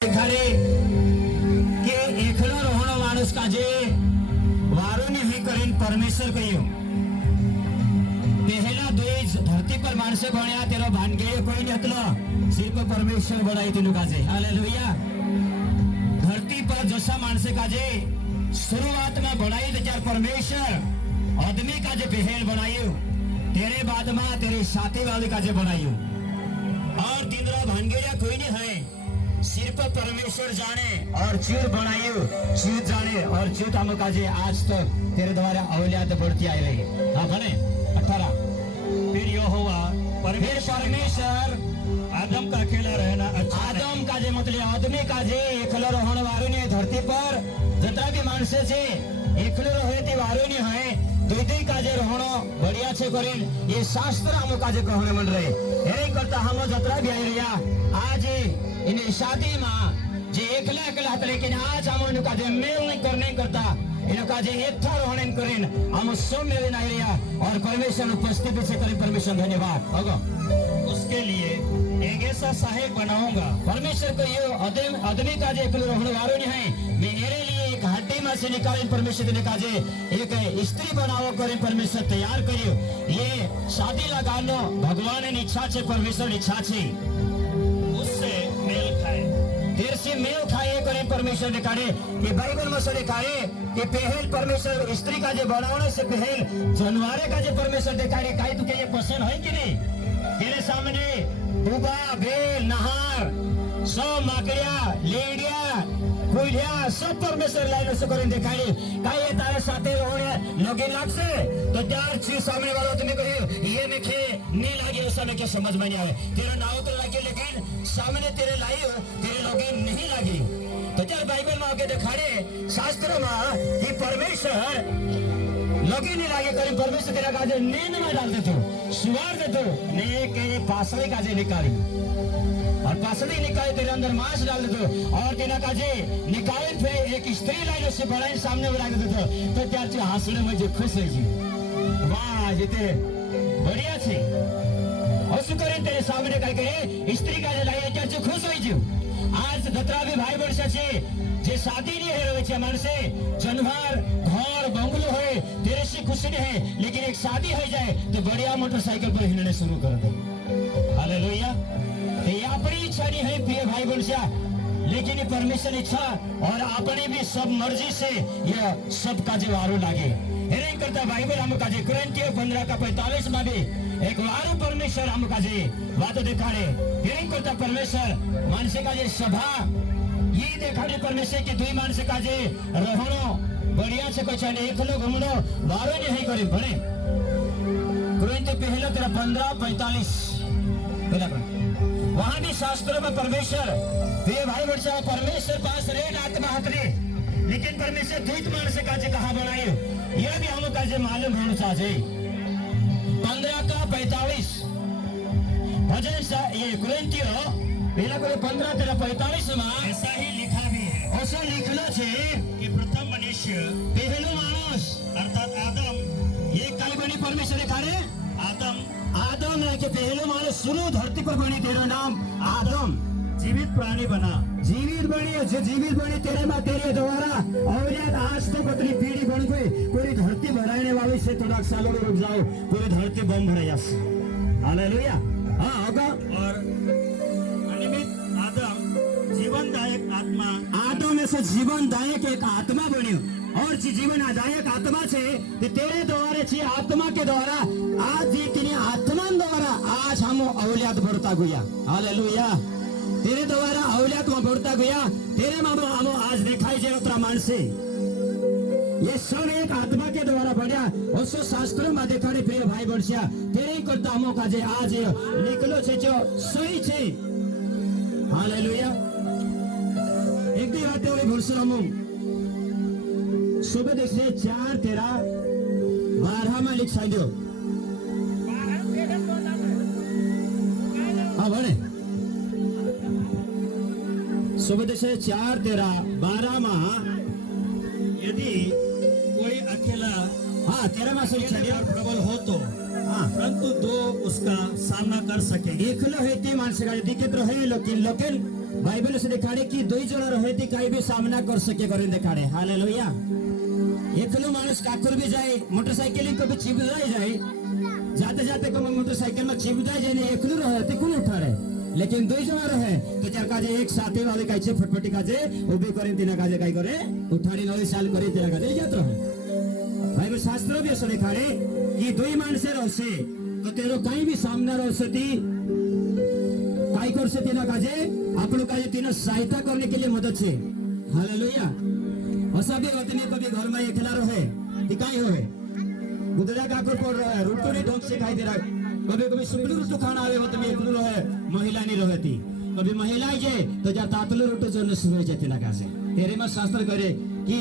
खरे के एकलो रहणो माणूस काजे वारो नहीं करीन परमेश्वर कहियो पहला दुई धरती पर माणसे बण्या तेरो भानगेय कोई नहीं हतलो सिर्फ परमेश्वर बनाई तेनु काजे हालेलुया। धरती पर जसा माणसे काजे शुरुआत में बनाई त्यार परमेश्वर आदमी काजे पहल बनायो तेरे बाद में तेरे साथी वाले काजे बनायो और तीनरा भानगेय कोई नहीं है सिर्फ परमेश्वर जाने और चूर बनायु चूत जाने और चूत हम काजे आज तक तेरे द्वारा औलाद बढ़ती आई रही है। हाँ बने 18 फिर यहोवा परमेश्वर आदम का अकेला रहना अच्छा आदम काजे मतलब आदमी काजे एकलो रहने वाले ने धरती पर जतरा भी माणसे छे एकलो रहे ती वारो नहीं है दुई दुई काजे रहणो बढ़िया छे करीन ये शास्त्र हम काजे कहने मन रहे हेरे करता हम जतरा भी आई रिया आज इन्हें शादी में जे एकला एकला हत लेकिन आज हम काजे मेल नहीं करने करता इन काजे इतना रहने करीन हम सब मेल नहीं रिया और परमेश्वर उपस्थिति से करें परमेश्वर धन्यवाद होगा उसके लिए एक ऐसा सहायक बनाऊंगा। परमेश्वर को ये आदमी का जे एकलो रहने वालो नहीं है मेरे लिए एक हड्डी में से निकाले परमेश्वर ने काजे एक स्त्री बनाओ करे परमेश्वर तैयार करियो ये शादी लगानो भगवान ने इच्छा छे परमेश्वर इच्छा छे उससे मेल खाए देर से मेल खाए करे परमेश्वर ने काढ़े कि बाइबल में से लिखाए कि पहल परमेश्वर स्त्री का जे बनाने से पहल जानवरे का जे परमेश्वर दिखाए काई तो ये पसंद है कि नहीं तेरे सामने बुबा बेल नहार सब माकड़िया लेडिया कुलिया सब परमेश्वर लाइन से करे दिखाई काई ये तारे साथे होने लोगे लाग से तो चार चीज सामने वाला तुम्हें कहे ये मेखे नहीं लागे उस समय क्या समझ में नहीं आवे तेरा नाव तो लागे लेकिन सामने तेरे लाई हो तेरे लोगे नहीं लागी तो चल बाइबल में आके दिखाड़े शास्त्र में कि परमेश्वर लोगे नहीं लागे करे परमेश्वर तेरा काजे नींद में डाल देते सुवार देते ने के पासले काजे निकाली और पासले निकाले तेरे अंदर मांस डाल देते और तेरा काजे निकाले फिर एक स्त्री लाइन से बड़ा सामने बुला देते तो क्या चे हंसने में जो खुश है जी वाह जेते बढ़िया छे और सुकरे तेरे सामने काय करे स्त्री काजे लाई क्या चे खुश होई जी आज दतरा भी भाई बन छे जे शादी नहीं है रहे छे मानसे जनवार घर बंगलो है तेरे से खुश नहीं है लेकिन एक शादी हो जाए तो बढ़िया मोटरसाइकिल पर हिलने शुरू कर दे हालेलुया। ये अपनी इच्छा नहीं है प्रिय भाई बन लेकिन ये परमेश्वर इच्छा और अपने भी सब मर्जी से यह सब काजे वारो लागे हेरे करता बाइबल हम काजे कुरिन्थियों 15:45 में भी एक वारो परमेश्वर हम काजे बात दिखाड़े हेरे करता परमेश्वर मानसे काजे सभा ये देखाड़े परमेश्वर के दुई मानसे काजे रहणो बढ़िया से कुछ नहीं एकलो घूमनो वारो नहीं करे बने कुरिन्थियों पहला तेरा 15:45 वहां भी शास्त्रों में परमेश्वर प्रिय भाई बच्चा परमेश्वर पास रेड आत्मा हतरे लेकिन परमेश्वर द्वित मानसे काजे कहा बनाए यह भी हम काजे मालूम होना चाहिए 15:45 भजन ये कुरिन्थियों पहला को 15:45 में ऐसा ही लिखा भी है ऐसा लिखलो छे कि प्रथम मनुष्य पहलो मानस अर्थात आदम ये काई बनी परमेश्वर ने खारे आदम है कि पहलो मानस शुरू धरती पर बनी तेरा नाम आदम जीवित प्राणी बना जीवित बनी जो जीवित बनी तेरे में तेरे द्वारा औलाद आज तक अपनी पीढ़ी बन गई पूरी धरती भराने वाली से थोड़ा सालों में रुक जाओ पूरी धरती बम भराया हालेलुया। हाँ होगा और अनिमित आदम जीवनदायक आत्मा आदम में से जीवनदायक एक आत्मा बनी और जीवनदायक आत्मा से तेरे द्वारा छे आत्मा के द्वारा आज तेरी आत्मा द्वारा आज हम औलाद बढ़ता गया हालेलुया तेरे द्वारा औलाद में बढ़ता गया तेरे मामो हम आज दिखाई जे उतरा मानसे ये सब एक आत्मा के द्वारा बढ़िया और सो शास्त्रों में दिखाने प्रिय भाई बड़सिया तेरे करता हमो का जे आज निकलो छे जो सही छे हालेलुया। एक दी रात वाली भरसा हम सुबह देख से 4:13-12 में लिख साइडो हाँ बने सुबह से 4:13-12 में यदि कोई अकेला हाँ 13 में से और प्रबल हो तो परंतु दो उसका सामना कर सके एकलो है ती मानसिक दिक्कत रहे लेकिन बाइबल से दिखाड़े कि दुई जण रहे ती कई भी सामना कर सके करे दिखाड़े हालेलुया एकलो मानुष काकुर भी जाए मोटरसाइकिल को भी चिबुदाई जाए जाते जाते को मोटरसाइकिल में चिबुदाई जाए एकलो रहे ती कोन उठाड़े लेकिन दुई जण रहे तो चार काजे एक साथी वाले काचे फटफटी काजे उभी करेन तिना काजे काई करे उठाड़ी नवी साल करे तिना काजे जात रहे बाइबल शास्त्र भी असो दिखाड़े कि दुई माणसे रहसे तो तेरो कहीं भी सामना रहसती काय करसे तिना काजे आपण काजे तिना सहायता करने के लिए मदद छे हालेलुया असा भी आदमी कभी घर में एकला रहे ती काय होवे गुदरा काकुर पर रहे रोटोरी ढंग से खाई दे रहा कभी कभी सुबह रोटो खाना आवे आदमी एकलो रहे महिला नहीं रहती कभी महिला जे तो जा तातलो रोटो जन सुवे जे तिना काजे तेरे में शास्त्र करे कि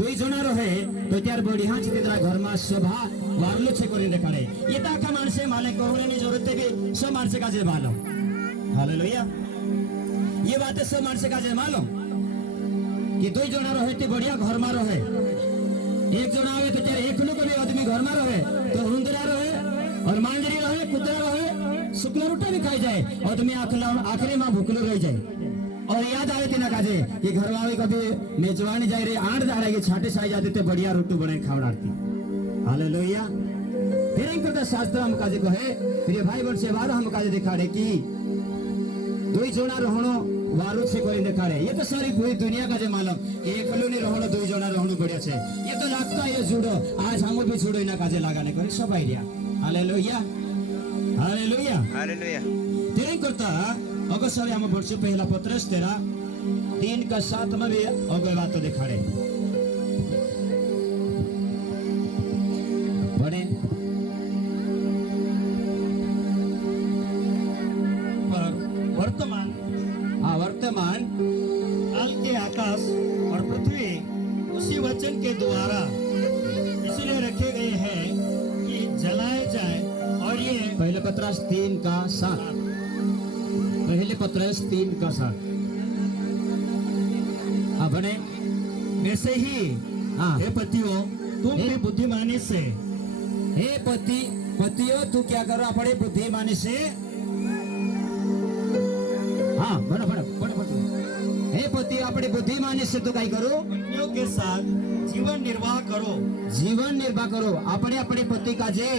दुई जना रहे तो त्यार बढ़िया छे तेरा घर में शोभा वारलो छे करी देखाड़े ये ताका मानसे माले कहने की जरूरत है सब मानसे काजे मालो हालेलुया ये बात सब मानसे काजे मालो कि दुई जना रहे ते बढ़िया घर में रहे एक जना आवे तो तेरे एकलो को भी आदमी घर में रहे तो हुंदरा रहे और मांजरी रहे कुतरा रहे शुक्ला रोटा भी खाई जाए आदमी आखिरी में भूखलो रह जाए और याद आवे तिना काजे कि घर वाले कभी मेजवानी जाए रे 8 दाड़े के छाटे साई जाते ते बढ़िया रोटी बने खावड़ाती हालेलुया फिर इन करता शास्त्र हम काजे कहे प्रिय भाई बहन से वार हम काजे दिखाड़े कि दुई जना रहणो वारो से कोई दिखाड़े ये तो सारी पूरी दुनिया का जे मालूम एकलो नहीं रहणो दुई जना रहणो बढ़िया छे ये तो लगता है जुड़ो आज हम भी जुड़ो इना काजे लगाने करे सब आइडिया हालेलुया हालेलुया हालेलुया तेरे करता अगर सारे हम वर्ष पहला पत्रस 3 का 7 में भी अगर बात तो दिखाड़े बने वर्तमान काल के आकाश और पृथ्वी उसी वचन के द्वारा इसलिए रखे गए हैं कि जलाए जाए और ये पहले पत्रस 3 का 7 पहले पत्रस 3 का 7 हाँ बने वैसे ही हाँ हे पतियों तुम भी बुद्धिमानी से हे पतियों तू क्या कर रहा पड़े बुद्धिमानी से हाँ बड़ा बड़ा बड़ा हे पति अपनी बुद्धिमानी से तो काय करो पत्नियों के साथ जीवन निर्वाह करो अपने अपने पति का जे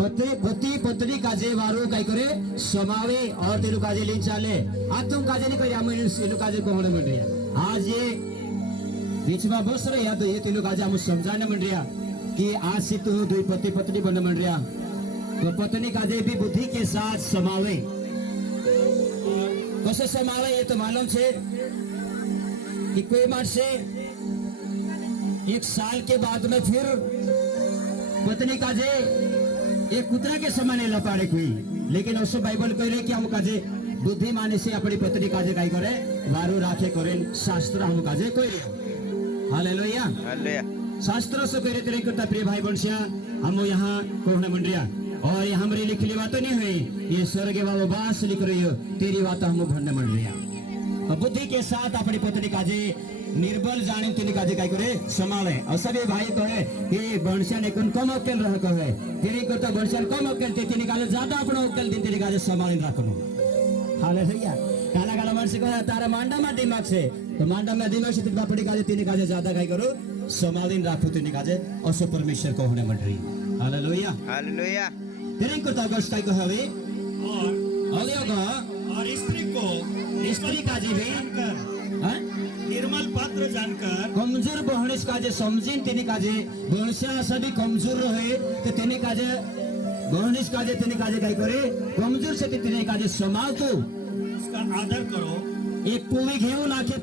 पति पत्नी का जे वारो काय करे समावे और तेरू काजे ले चाले आज तुम काजे नहीं करे हम इनु काजे कोहणे मन रिया आज ये बीच में बस रहे या तो ये तेरू काजे हम समझाने मन रिया कि आज से तू दुई पति पत्नी बनने मन रिया तो पत्नी काजे भी बुद्धि के साथ समावे कैसे समावे ये तो मालूम छे कि कोई मानसे 1 साल के बाद में फिर पत्नी काजे एक कुतरा के समान लपाड़े कोई लेकिन उसको बाइबल कह रहे कि हम काजे बुद्धिमानी से अपनी पत्नी काजे काई करे वारो राखे करे शास्त्र हम काजे कह हालेलुया हालेलुया शास्त्र से कह रहे करता प्रिय भाई बंशिया हम यहाँ कोहना मंडरिया और ये हमारी लिखी बात नहीं हुई ये स्वर्ग बाबा बास लिख रही हो तेरी बात हम भरने मन रहा बुद्धि के साथ अपनी पत्नी काजे निर्बल जाने तेनी काजे काय करे समावे और सभी भाई कहे कि बंशिया ने कम अकेल रह कहे तेरी करता बंशिया कम अकेल तेनी काजे ज्यादा अपना अकेल दिन तेनी काजे संभाल रखनो हालेलुया काला काला मन से कहे तारा मांडा में दिमाग से तो मांडा में दिमाग से अपनी काजे तेनी काजे ज्यादा काय करो संभाल राखो तेनी काजे और परमेश्वर को होने मन रही हालेलुया हालेलुया तेरे करता अगस्त काय कहे और स्त्री का जीवन कर निर्मल पात्र जानकर कमजोर बहनिस काजे समझीन तेनी काजे बहनिसा सभी कमजोर रहे तो तेनी काजे बहनिस काजे तेनी काजे काय करे कमजोर से तेनी काजे समाव तो उसका आदर करो एक पोळी घेऊन आखे